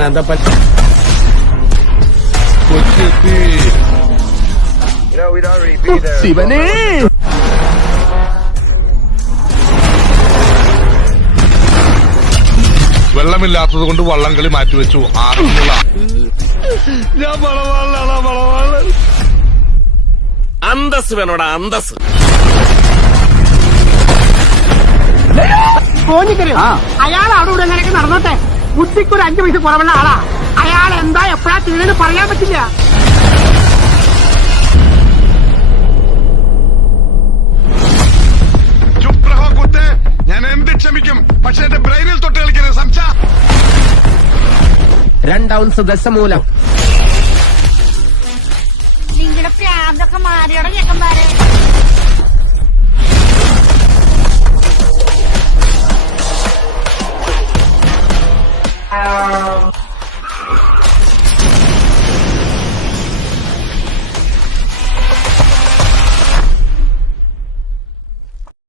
ഞാൻ എന്താ ശിവനേ വെള്ളമില്ലാത്തത് കൊണ്ട് വള്ളംകളി മാറ്റിവെച്ചു. ആറുള്ള ഞാൻ വളവാളാണ്. അന്തസ് വേണോടാ അന്തസ്. അയാൾ അവിടെ ഇവിടെ എങ്ങനെയൊക്കെ നടന്നോട്ടെ. ബുദ്ധിക്കൊരു 5 പൈസ കുറവുള്ള ആളാ. അയാൾ എന്താ എപ്പോഴാ തീരെന്ന് പറയാൻ പറ്റില്ല. ഞാൻ എന്ത് ക്ഷമിക്കും, പക്ഷെ എന്റെ ബ്രെയിനിൽ തൊട്ട് കളിക്കരുത് സംശ. 2 ഔൺസ് ദശമൂലം. നിങ്ങളുടെ പ്രാന്തൊക്കെ മാറിയോടെ ചെക്കന്മാരെ.